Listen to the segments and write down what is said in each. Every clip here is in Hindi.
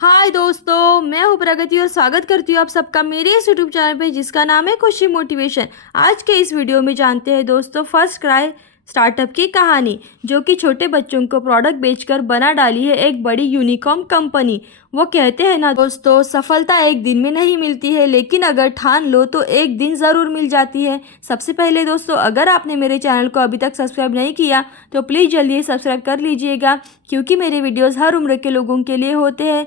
हाय दोस्तों, मैं हूँ प्रगति और स्वागत करती हूँ आप सबका मेरे इस यूट्यूब चैनल पे जिसका नाम है खुशी मोटिवेशन। आज के इस वीडियो में जानते हैं दोस्तों फर्स्ट क्राई स्टार्टअप की कहानी, जो कि छोटे बच्चों को प्रोडक्ट बेचकर बना डाली है एक बड़ी यूनिकॉर्न कंपनी। वो कहते हैं ना दोस्तों, सफलता एक दिन में नहीं मिलती है, लेकिन अगर ठान लो तो एक दिन ज़रूर मिल जाती है। सबसे पहले दोस्तों, अगर आपने मेरे चैनल को अभी तक सब्सक्राइब नहीं किया तो प्लीज़ जल्दी सब्सक्राइब कर लीजिएगा, क्योंकि मेरे वीडियोज़ हर उम्र के लोगों के लिए होते हैं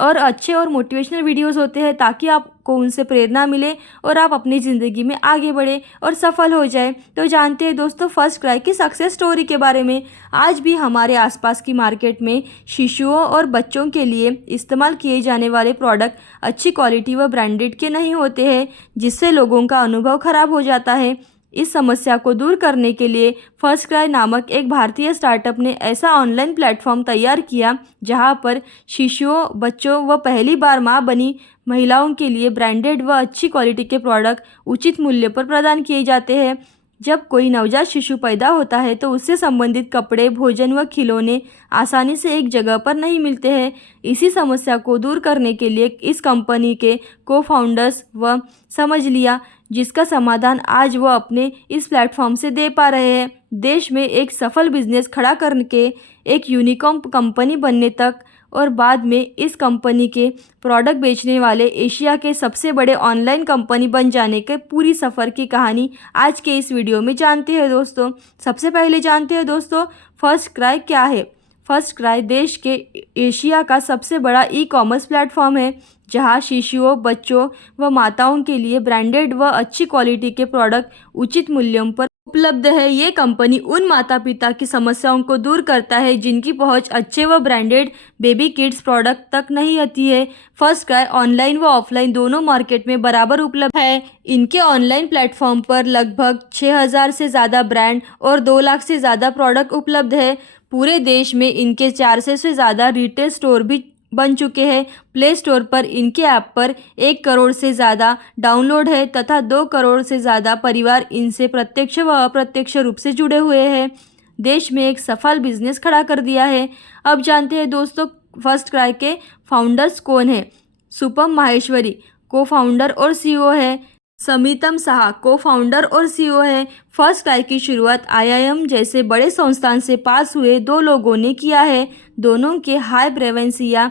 और अच्छे और मोटिवेशनल वीडियोस होते हैं, ताकि आपको उनसे प्रेरणा मिले और आप अपनी ज़िंदगी में आगे बढ़े और सफल हो जाए। तो जानते हैं दोस्तों फर्स्ट क्राई की सक्सेस स्टोरी के बारे में। आज भी हमारे आसपास की मार्केट में शिशुओं और बच्चों के लिए इस्तेमाल किए जाने वाले प्रोडक्ट अच्छी क्वालिटी व ब्रांडेड के नहीं होते हैं, जिससे लोगों का अनुभव खराब हो जाता है। इस समस्या को दूर करने के लिए फर्स्ट क्राई नामक एक भारतीय स्टार्टअप ने ऐसा ऑनलाइन प्लेटफॉर्म तैयार किया, जहां पर शिशुओं, बच्चों व पहली बार मां बनी महिलाओं के लिए ब्रांडेड व अच्छी क्वालिटी के प्रोडक्ट उचित मूल्य पर प्रदान किए जाते हैं। जब कोई नवजात शिशु पैदा होता है तो उससे संबंधित कपड़े, भोजन व खिलौने आसानी से एक जगह पर नहीं मिलते हैं। इसी समस्या को दूर करने के लिए इस कंपनी के को-फाउंडर्स व समझ लिया, जिसका समाधान आज वो अपने इस प्लेटफॉर्म से दे पा रहे हैं। देश में एक सफल बिजनेस खड़ा करके एक यूनिकॉर्न कंपनी बनने तक और बाद में इस कंपनी के प्रोडक्ट बेचने वाले एशिया के सबसे बड़े ऑनलाइन कंपनी बन जाने के पूरी सफ़र की कहानी आज के इस वीडियो में जानते हैं दोस्तों। सबसे पहले जानते हैं दोस्तों फर्स्ट क्राई क्या है। फर्स्ट क्राई देश के एशिया का सबसे बड़ा ई-कॉमर्स प्लेटफॉर्म है, जहां शिशुओं, बच्चों व माताओं के लिए ब्रांडेड व अच्छी क्वालिटी के प्रोडक्ट उचित मूल्यों पर उपलब्ध है। ये कंपनी उन माता पिता की समस्याओं को दूर करता है जिनकी पहुंच अच्छे व ब्रांडेड बेबी किड्स प्रोडक्ट तक नहीं आती है। फर्स्ट क्राई ऑनलाइन व ऑफलाइन दोनों मार्केट में बराबर उपलब्ध है। इनके ऑनलाइन प्लेटफॉर्म पर लगभग 6000 से ज़्यादा ब्रांड और 2 लाख से ज़्यादा प्रोडक्ट उपलब्ध है। पूरे देश में इनके 400 से ज़्यादा रिटेल स्टोर भी बन चुके हैं। प्ले स्टोर पर इनके ऐप पर 1 करोड़ से ज़्यादा डाउनलोड है तथा 2 करोड़ से ज़्यादा परिवार इनसे प्रत्यक्ष व अप्रत्यक्ष रूप से जुड़े हुए हैं। देश में एक सफल बिजनेस खड़ा कर दिया है। अब जानते हैं दोस्तों फर्स्ट क्राई के फाउंडर्स कौन है। सुपम माहेश्वरी को फाउंडर और सीईओ है। समितम साहा को फाउंडर और सीईओ है। फर्स्ट क्राई की शुरुआत आईआईएम जैसे बड़े संस्थान से पास हुए 2 लोगों ने किया है। दोनों के हाई प्रेवेंसिया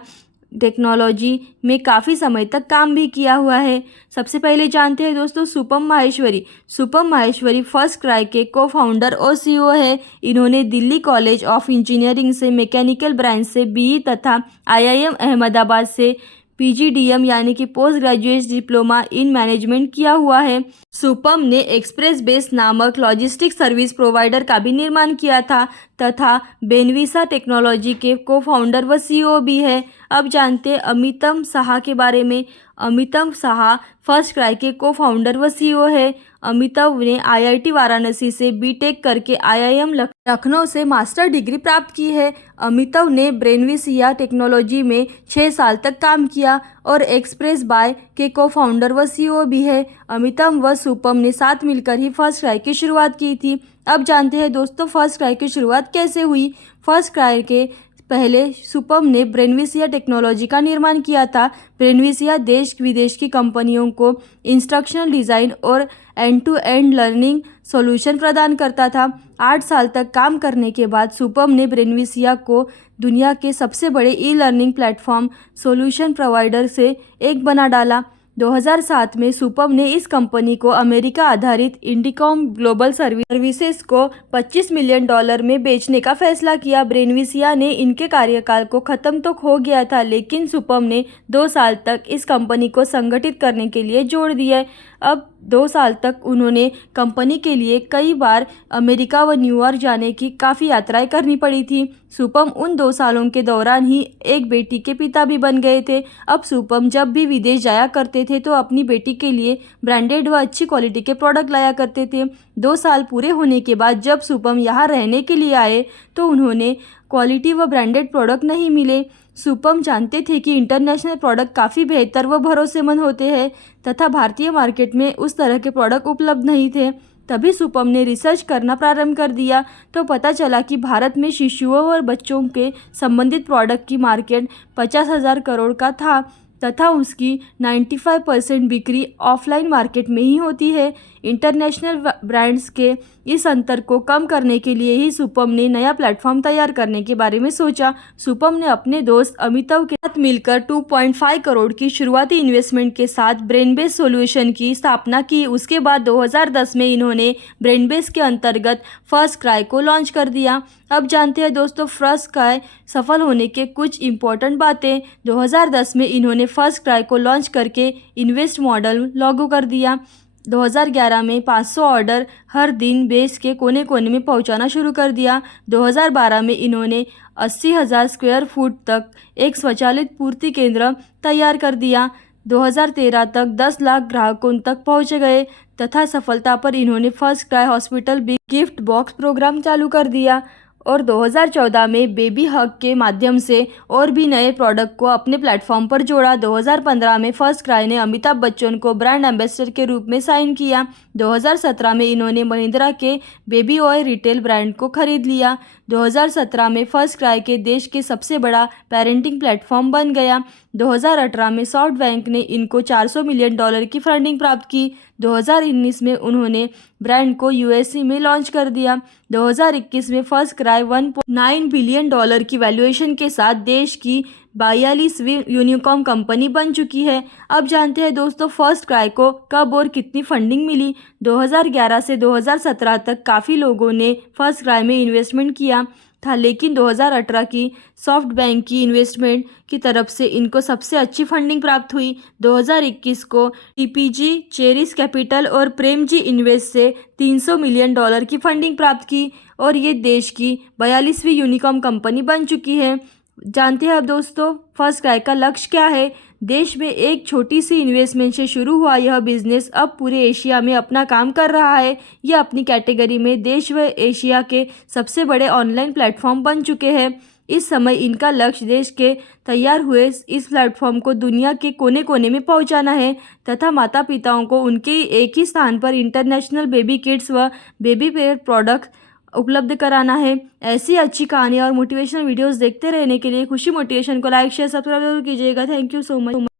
टेक्नोलॉजी में काफ़ी समय तक काम भी किया हुआ है। सबसे पहले जानते हैं दोस्तों सुपम माहेश्वरी। सुपम माहेश्वरी फर्स्ट क्राई के को फाउंडर और सीईओ है। इन्होंने दिल्ली कॉलेज ऑफ इंजीनियरिंग से मैकेनिकल ब्रांच से बीई तथा आईआईएम अहमदाबाद से पीजीडीएम यानी कि post graduate diploma in management किया हुआ है। सुपम ने एक्सप्रेस बेस नामक लॉजिस्टिक सर्विस प्रोवाइडर का भी निर्माण किया था तथा बेनविसा टेक्नोलॉजी के को फाउंडर व सीईओ भी है। अब जानते हैं अमितम साहा के बारे में। अमितम साहा फर्स्ट क्राई के को फाउंडर व सीईओ है। अमिताभ ने आईआईटी वाराणसी से बीटेक करके आईआईएम लखनऊ से मास्टर डिग्री प्राप्त की है। अमिताभ ने ब्रेनविसिया टेक्नोलॉजी में 6 साल तक काम किया और एक्सप्रेस बाय के को फाउंडर व सीईओ भी है। अमिताभ व सुपम ने साथ मिलकर ही फर्स्ट क्राई की शुरुआत की थी। अब जानते हैं दोस्तों फर्स्ट क्राई की शुरुआत कैसे हुई। फर्स्ट क्राई के पहले सुपम ने ब्रेनविसिया टेक्नोलॉजी का निर्माण किया था। ब्रेनविसिया देश विदेश की कंपनियों को इंस्ट्रक्शनल डिज़ाइन और end to end learning solution प्रदान करता था। 8 साल तक काम करने के बाद सुपम ने ब्रेनविसिया को दुनिया के सबसे बड़े e learning platform solution provider से एक बना डाला। 2007 में सुपम ने इस कंपनी को अमेरिका आधारित इंडिकॉम ग्लोबल सर्विसेज को $25 मिलियन में बेचने का फैसला किया। ब्रेनविसिया ने इनके कार्यकाल को ख़त्म तो हो गया था, लेकिन सुपम ने 2 साल तक इस कंपनी को संगठित करने के लिए जोड़ दिया। अब 2 साल तक उन्होंने कंपनी के लिए कई बार अमेरिका व न्यूयॉर्क जाने की काफ़ी यात्राएं करनी पड़ी थी। सुपम उन 2 सालों के दौरान ही एक बेटी के पिता भी बन गए थे। अब सुपम जब भी विदेश जाया करते थे तो अपनी बेटी के लिए ब्रांडेड व अच्छी क्वालिटी के प्रोडक्ट लाया करते थे। 2 साल पूरे होने के बाद जब सुपम यहाँ रहने के लिए आए तो उन्होंने क्वालिटी व ब्रांडेड प्रोडक्ट नहीं मिले। सुपम जानते थे कि इंटरनेशनल प्रोडक्ट काफ़ी बेहतर व भरोसेमंद होते हैं तथा भारतीय मार्केट में उस तरह के प्रोडक्ट उपलब्ध नहीं थे। तभी सुपम ने रिसर्च करना प्रारंभ कर दिया तो पता चला कि भारत में शिशुओं और बच्चों के संबंधित प्रोडक्ट की मार्केट 50,000 करोड़ का था तथा उसकी 95% बिक्री ऑफलाइन मार्केट में ही होती है। इंटरनेशनल ब्रांड्स के इस अंतर को कम करने के लिए ही सुपम ने नया प्लेटफॉर्म तैयार करने के बारे में सोचा। सुपम ने अपने दोस्त अमिताभ के साथ मिलकर 2.5 करोड़ की शुरुआती इन्वेस्टमेंट के साथ ब्रेनबेस सॉल्यूशन की स्थापना की। उसके बाद 2010 में इन्होंने ब्रेनबेस के अंतर्गत फर्स्ट क्राई को लॉन्च कर दिया। अब जानते हैं दोस्तों फर्स्ट क्राई सफल होने के कुछ इम्पोर्टेंट बातें। 2010 में इन्होंने फर्स्ट क्राई को लॉन्च करके इन्वेस्ट मॉडल लागू कर दिया। 2011 में 500 ऑर्डर हर दिन देश के कोने कोने में पहुंचाना शुरू कर दिया। 2012 में इन्होंने 80,000 स्क्वायर फुट तक एक स्वचालित पूर्ति केंद्र तैयार कर दिया। 2013 तक 10 लाख ग्राहकों तक पहुंच गए तथा सफलता पर इन्होंने first cry hospital big gift box programme चालू कर दिया और 2014 में बेबी हग के माध्यम से और भी नए प्रोडक्ट को अपने प्लेटफॉर्म पर जोड़ा। 2015 में फर्स्ट क्राई ने अमिताभ बच्चन को ब्रांड एम्बेसडर के रूप में साइन किया। 2017 में इन्होंने महिंद्रा के बेबी ऑयल रिटेल ब्रांड को खरीद लिया। 2017 में फर्स्ट क्राई के देश के सबसे बड़ा पेरेंटिंग प्लेटफॉर्म बन गया। 2018 में सॉफ्टबैंक ने इनको $400 मिलियन की फंडिंग प्राप्त की। 2019 में उन्होंने ब्रांड को यूएसए में लॉन्च कर दिया। 2021 में फर्स्ट क्राई $1.9 बिलियन की वैल्यूएशन के साथ देश की 42वीं यूनिकॉर्न कंपनी बन चुकी है। अब जानते हैं दोस्तों फर्स्ट क्राई को कब और कितनी फंडिंग मिली। 2011 से 2017 तक काफ़ी लोगों ने फर्स्ट क्राई में इन्वेस्टमेंट किया था, लेकिन 2018 की सॉफ्टबैंक की इन्वेस्टमेंट की तरफ से इनको सबसे अच्छी फंडिंग प्राप्त हुई। 2021 को टीपीजी, चेरिस कैपिटल और प्रेमजी इन्वेस्ट से $300 मिलियन की फंडिंग प्राप्त की और ये देश की 42वीं यूनिकॉर्न कंपनी बन चुकी है। जानते हैं अब दोस्तों फर्स्ट क्राई का लक्ष्य क्या है। देश में एक छोटी सी इन्वेस्टमेंट से शुरू हुआ यह बिजनेस अब पूरे एशिया में अपना काम कर रहा है। यह अपनी कैटेगरी में देश व एशिया के सबसे बड़े ऑनलाइन प्लेटफॉर्म बन चुके हैं। इस समय इनका लक्ष्य देश के तैयार हुए इस प्लेटफॉर्म को दुनिया के कोने कोने में पहुंचाना है तथा माता पिताओं को उनके एक ही स्थान पर इंटरनेशनल बेबी किड्स व बेबी पेयर प्रोडक्ट उपलब्ध कराना है। ऐसी अच्छी कहानी और मोटिवेशनल वीडियोस देखते रहने के लिए खुशी मोटिवेशन को लाइक शेयर सब्सक्राइब जरूर कीजिएगा। Thank you so much.